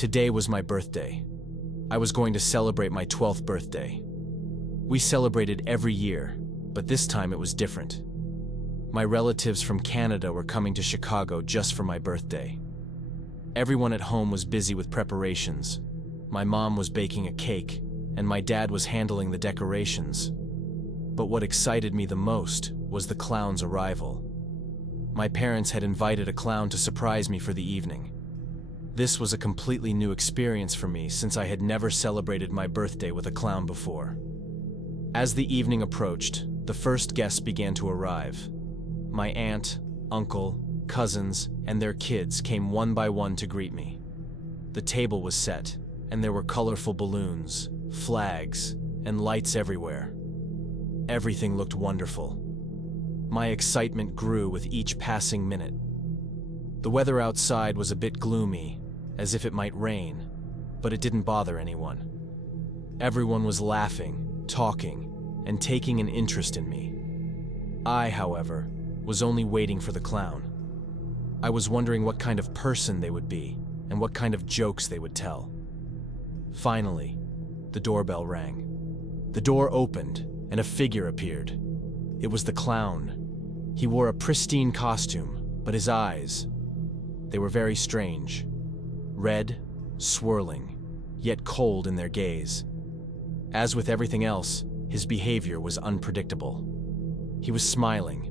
Today was my birthday. I was going to celebrate my 12th birthday. We celebrated every year, but this time it was different. My relatives from Canada were coming to Chicago just for my birthday. Everyone at home was busy with preparations. My mom was baking a cake, and my dad was handling the decorations. But what excited me the most was the clown's arrival. My parents had invited a clown to surprise me for the evening. This was a completely new experience for me since I had never celebrated my birthday with a clown before. As the evening approached, the first guests began to arrive. My aunt, uncle, cousins, and their kids came one by one to greet me. The table was set, and there were colorful balloons, flags, and lights everywhere. Everything looked wonderful. My excitement grew with each passing minute. The weather outside was a bit gloomy, as if it might rain, but it didn't bother anyone. Everyone was laughing, talking, and taking an interest in me. I, however, was only waiting for the clown. I was wondering what kind of person they would be and what kind of jokes they would tell. Finally, the doorbell rang. The door opened and a figure appeared. It was the clown. He wore a pristine costume, but his eyes, they were very strange. Red, swirling, yet cold in their gaze. As with everything else, his behavior was unpredictable. He was smiling,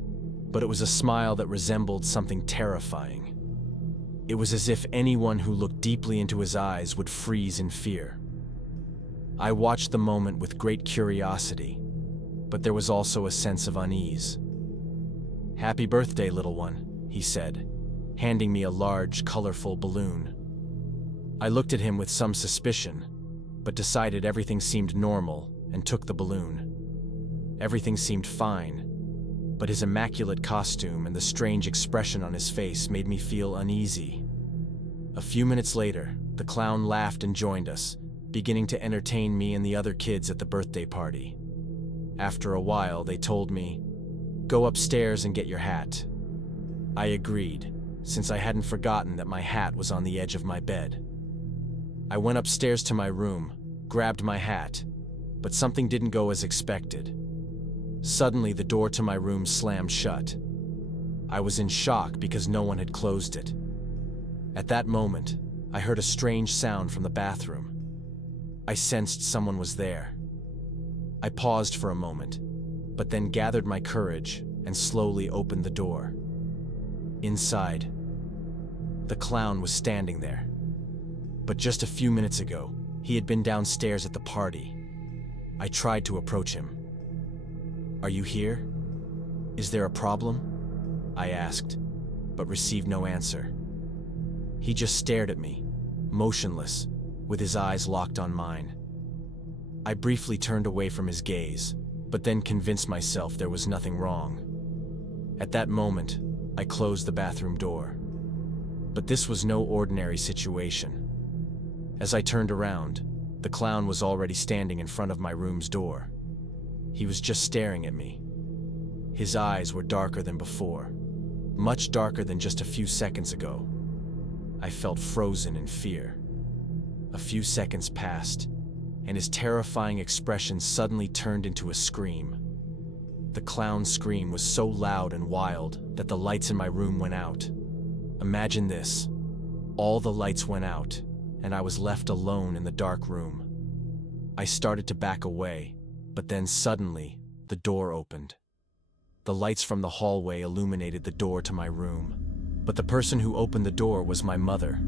but it was a smile that resembled something terrifying. It was as if anyone who looked deeply into his eyes would freeze in fear. I watched the moment with great curiosity, but there was also a sense of unease. "Happy birthday, little one," he said, handing me a large, colorful balloon. I looked at him with some suspicion, but decided everything seemed normal and took the balloon. Everything seemed fine, but his immaculate costume and the strange expression on his face made me feel uneasy. A few minutes later, the clown laughed and joined us, beginning to entertain me and the other kids at the birthday party. After a while, they told me, "Go upstairs and get your hat." I agreed, since I hadn't forgotten that my hat was on the edge of my bed. I went upstairs to my room, grabbed my hat, but something didn't go as expected. Suddenly, the door to my room slammed shut. I was in shock because no one had closed it. At that moment, I heard a strange sound from the bathroom. I sensed someone was there. I paused for a moment, but then gathered my courage and slowly opened the door. Inside, the clown was standing there. But just a few minutes ago, he had been downstairs at the party. I tried to approach him. "Are you here? Is there a problem?" I asked, but received no answer. He just stared at me, motionless, with his eyes locked on mine. I briefly turned away from his gaze, but then convinced myself there was nothing wrong. At that moment, I closed the bathroom door. But this was no ordinary situation. As I turned around, the clown was already standing in front of my room's door. He was just staring at me. His eyes were darker than before, much darker than just a few seconds ago. I felt frozen in fear. A few seconds passed, and his terrifying expression suddenly turned into a scream. The clown's scream was so loud and wild that the lights in my room went out. Imagine this. All the lights went out, and I was left alone in the dark room. I started to back away, but then suddenly, the door opened. The lights from the hallway illuminated the door to my room, but the person who opened the door was my mother.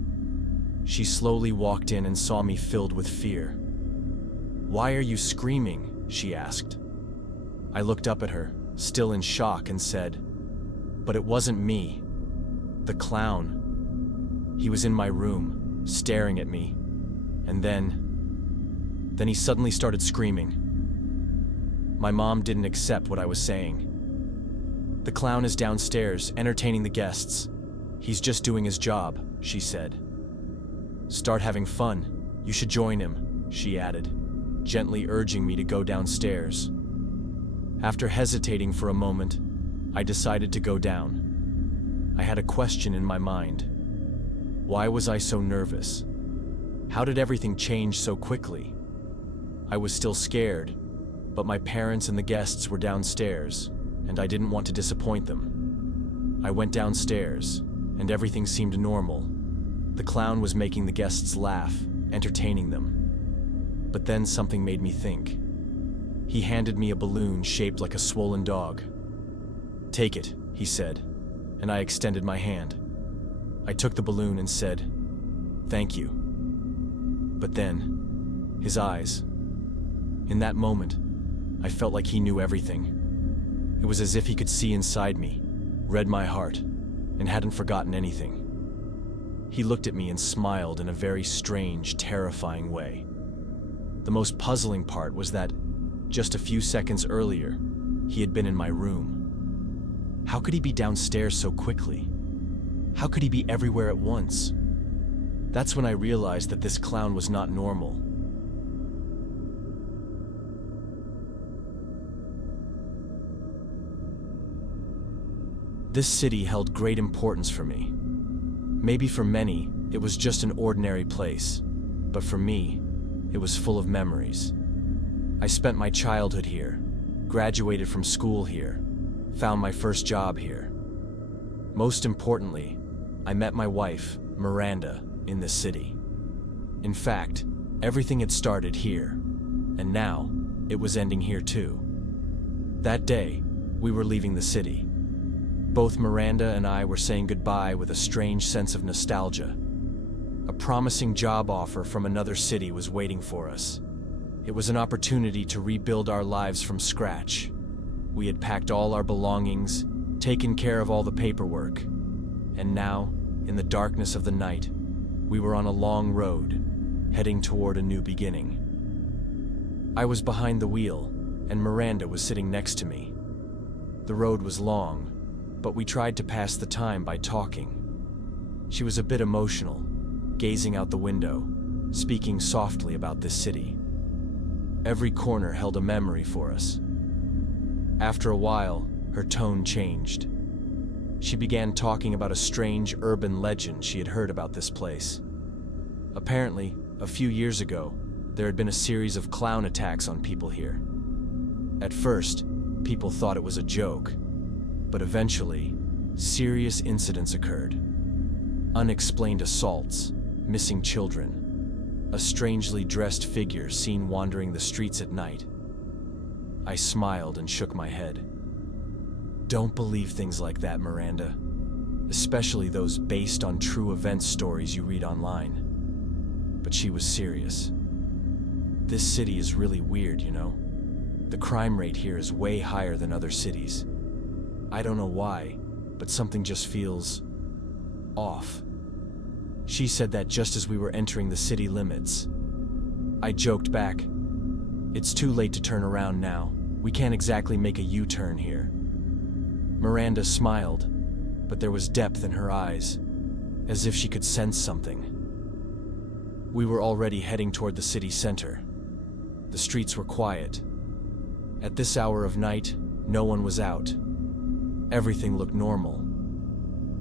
She slowly walked in and saw me filled with fear. "Why are you screaming?" she asked. I looked up at her, still in shock, and said, "But it wasn't me. The clown. He was in my room, staring at me, and then he suddenly started screaming." My mom didn't accept what I was saying. "The clown is downstairs, entertaining the guests. He's just doing his job," she said. "Start having fun. You should join him," she added, gently urging me to go downstairs. After hesitating for a moment, I decided to go down. I had a question in my mind. Why was I so nervous? How did everything change so quickly? I was still scared, but my parents and the guests were downstairs, and I didn't want to disappoint them. I went downstairs, and everything seemed normal. The clown was making the guests laugh, entertaining them. But then something made me think. He handed me a balloon shaped like a swollen dog. "Take it," he said, and I extended my hand. I took the balloon and said, "Thank you." But then, his eyes. In that moment, I felt like he knew everything. It was as if he could see inside me, read my heart, and hadn't forgotten anything. He looked at me and smiled in a very strange, terrifying way. The most puzzling part was that, just a few seconds earlier, he had been in my room. How could he be downstairs so quickly? How could he be everywhere at once? That's when I realized that this clown was not normal. This city held great importance for me. Maybe for many, it was just an ordinary place, but for me, it was full of memories. I spent my childhood here, graduated from school here, found my first job here. Most importantly, I met my wife, Miranda, in this city. In fact, everything had started here, and now it was ending here too. That day, we were leaving the city. Both Miranda and I were saying goodbye with a strange sense of nostalgia. A promising job offer from another city was waiting for us. It was an opportunity to rebuild our lives from scratch. We had packed all our belongings, taken care of all the paperwork, and now, in the darkness of the night, we were on a long road, heading toward a new beginning. I was behind the wheel, and Miranda was sitting next to me. The road was long, but we tried to pass the time by talking. She was a bit emotional, gazing out the window, speaking softly about this city. Every corner held a memory for us. After a while, her tone changed. She began talking about a strange urban legend she had heard about this place. Apparently, a few years ago, there had been a series of clown attacks on people here. At first, people thought it was a joke, but eventually, serious incidents occurred. Unexplained assaults, missing children, a strangely dressed figure seen wandering the streets at night. I smiled and shook my head. Don't believe things like that, Miranda, especially those based on true event stories you read online. But she was serious. This city is really weird, you know? The crime rate here is way higher than other cities. I don't know why, but something just feels off. She said that just as we were entering the city limits. I joked back, "It's too late to turn around now. We can't exactly make a U-turn here." Miranda smiled, but there was depth in her eyes, as if she could sense something. We were already heading toward the city center. The streets were quiet. At this hour of night, no one was out. Everything looked normal.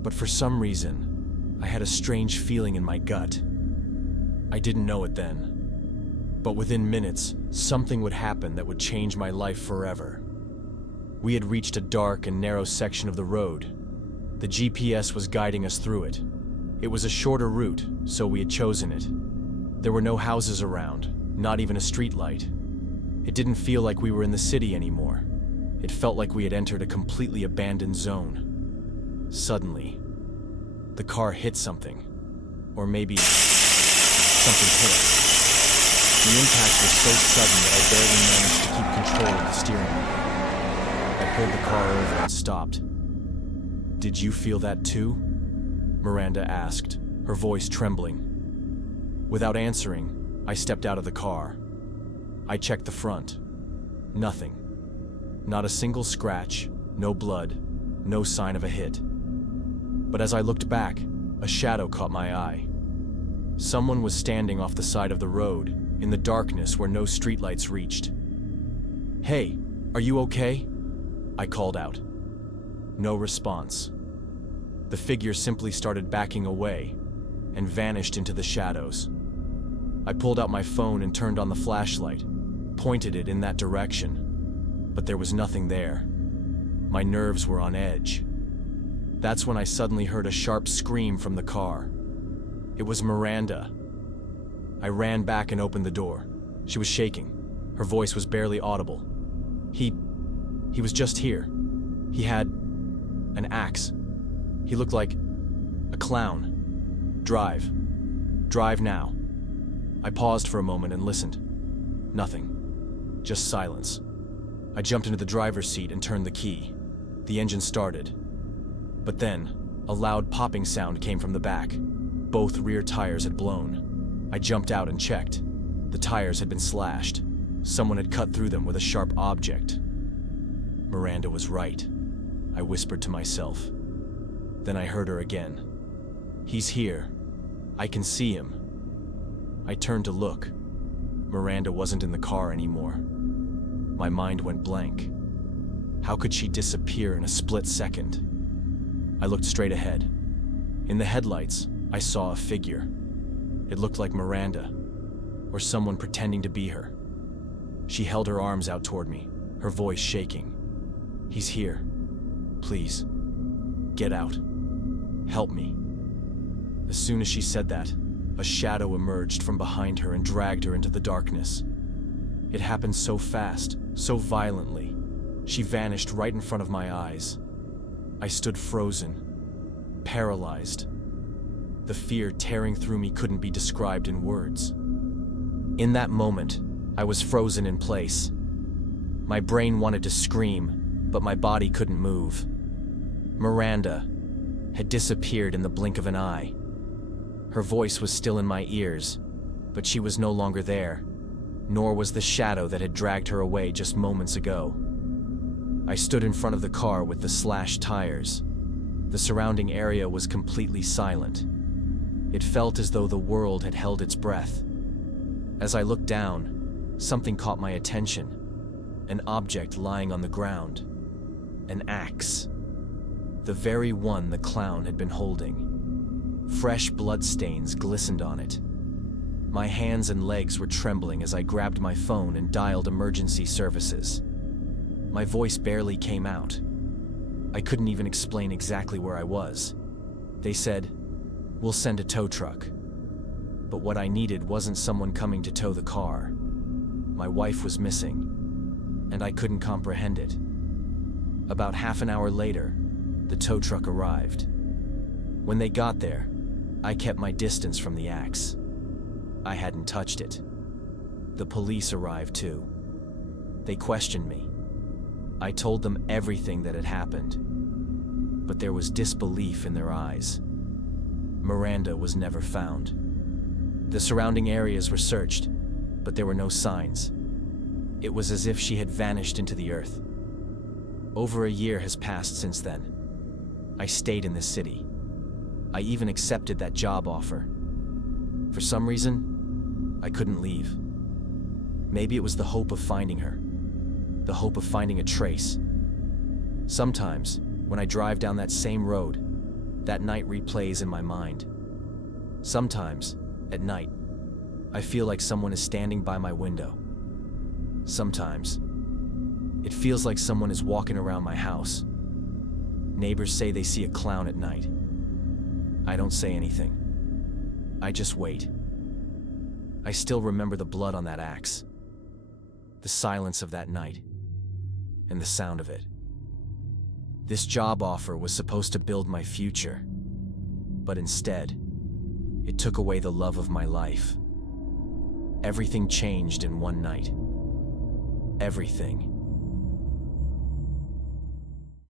But for some reason, I had a strange feeling in my gut. I didn't know it then. But within minutes, something would happen that would change my life forever. We had reached a dark and narrow section of the road. The GPS was guiding us through it. It was a shorter route, so we had chosen it. There were no houses around, not even a street light. It didn't feel like we were in the city anymore. It felt like we had entered a completely abandoned zone. Suddenly, the car hit something. Or maybe something hit us. The impact was so sudden that I barely managed to keep control of the steering wheel. I pulled the car over and stopped. "Did you feel that too?" Miranda asked, her voice trembling. Without answering, I stepped out of the car. I checked the front. Nothing. Not a single scratch, no blood, no sign of a hit. But as I looked back, a shadow caught my eye. Someone was standing off the side of the road, in the darkness where no streetlights reached. "Hey, are you okay?" I called out. No response. The figure simply started backing away and vanished into the shadows. I pulled out my phone and turned on the flashlight, pointed it in that direction, but there was nothing there. My nerves were on edge. That's when I suddenly heard a sharp scream from the car. It was Miranda. I ran back and opened the door. She was shaking. Her voice was barely audible. He was just here. He had an axe. He looked like a clown. Drive. Drive now. I paused for a moment and listened. Nothing. Just silence. I jumped into the driver's seat and turned the key. The engine started. But then, a loud popping sound came from the back. Both rear tires had blown. I jumped out and checked. The tires had been slashed. Someone had cut through them with a sharp object. Miranda was right, I whispered to myself. Then I heard her again. He's here. I can see him. I turned to look. Miranda wasn't in the car anymore. My mind went blank. How could she disappear in a split second? I looked straight ahead. In the headlights, I saw a figure. It looked like Miranda, or someone pretending to be her. She held her arms out toward me, her voice shaking. He's here. Please, get out. Help me. As soon as she said that, a shadow emerged from behind her and dragged her into the darkness. It happened so fast, so violently. She vanished right in front of my eyes. I stood frozen, paralyzed. The fear tearing through me couldn't be described in words. In that moment, I was frozen in place. My brain wanted to scream, but my body couldn't move. Miranda had disappeared in the blink of an eye. Her voice was still in my ears, but she was no longer there, nor was the shadow that had dragged her away just moments ago. I stood in front of the car with the slashed tires. The surrounding area was completely silent. It felt as though the world had held its breath. As I looked down, something caught my attention. An object lying on the ground. An axe. The very one the clown had been holding. Fresh bloodstains glistened on it. My hands and legs were trembling as I grabbed my phone and dialed emergency services. My voice barely came out. I couldn't even explain exactly where I was. They said, "We'll send a tow truck." But what I needed wasn't someone coming to tow the car. My wife was missing, and I couldn't comprehend it. About half an hour later, the tow truck arrived. When they got there, I kept my distance from the axe. I hadn't touched it. The police arrived too. They questioned me. I told them everything that had happened, but there was disbelief in their eyes. Miranda was never found. The surrounding areas were searched, but there were no signs. It was as if she had vanished into the earth. Over a year has passed since then. I stayed in this city. I even accepted that job offer. For some reason, I couldn't leave. Maybe it was the hope of finding her. The hope of finding a trace. Sometimes, when I drive down that same road, that night replays in my mind. Sometimes, at night, I feel like someone is standing by my window. Sometimes, it feels like someone is walking around my house. Neighbors say they see a clown at night. I don't say anything. I just wait. I still remember the blood on that axe, the silence of that night, and the sound of it. This job offer was supposed to build my future, but instead, it took away the love of my life. Everything changed in one night. Everything.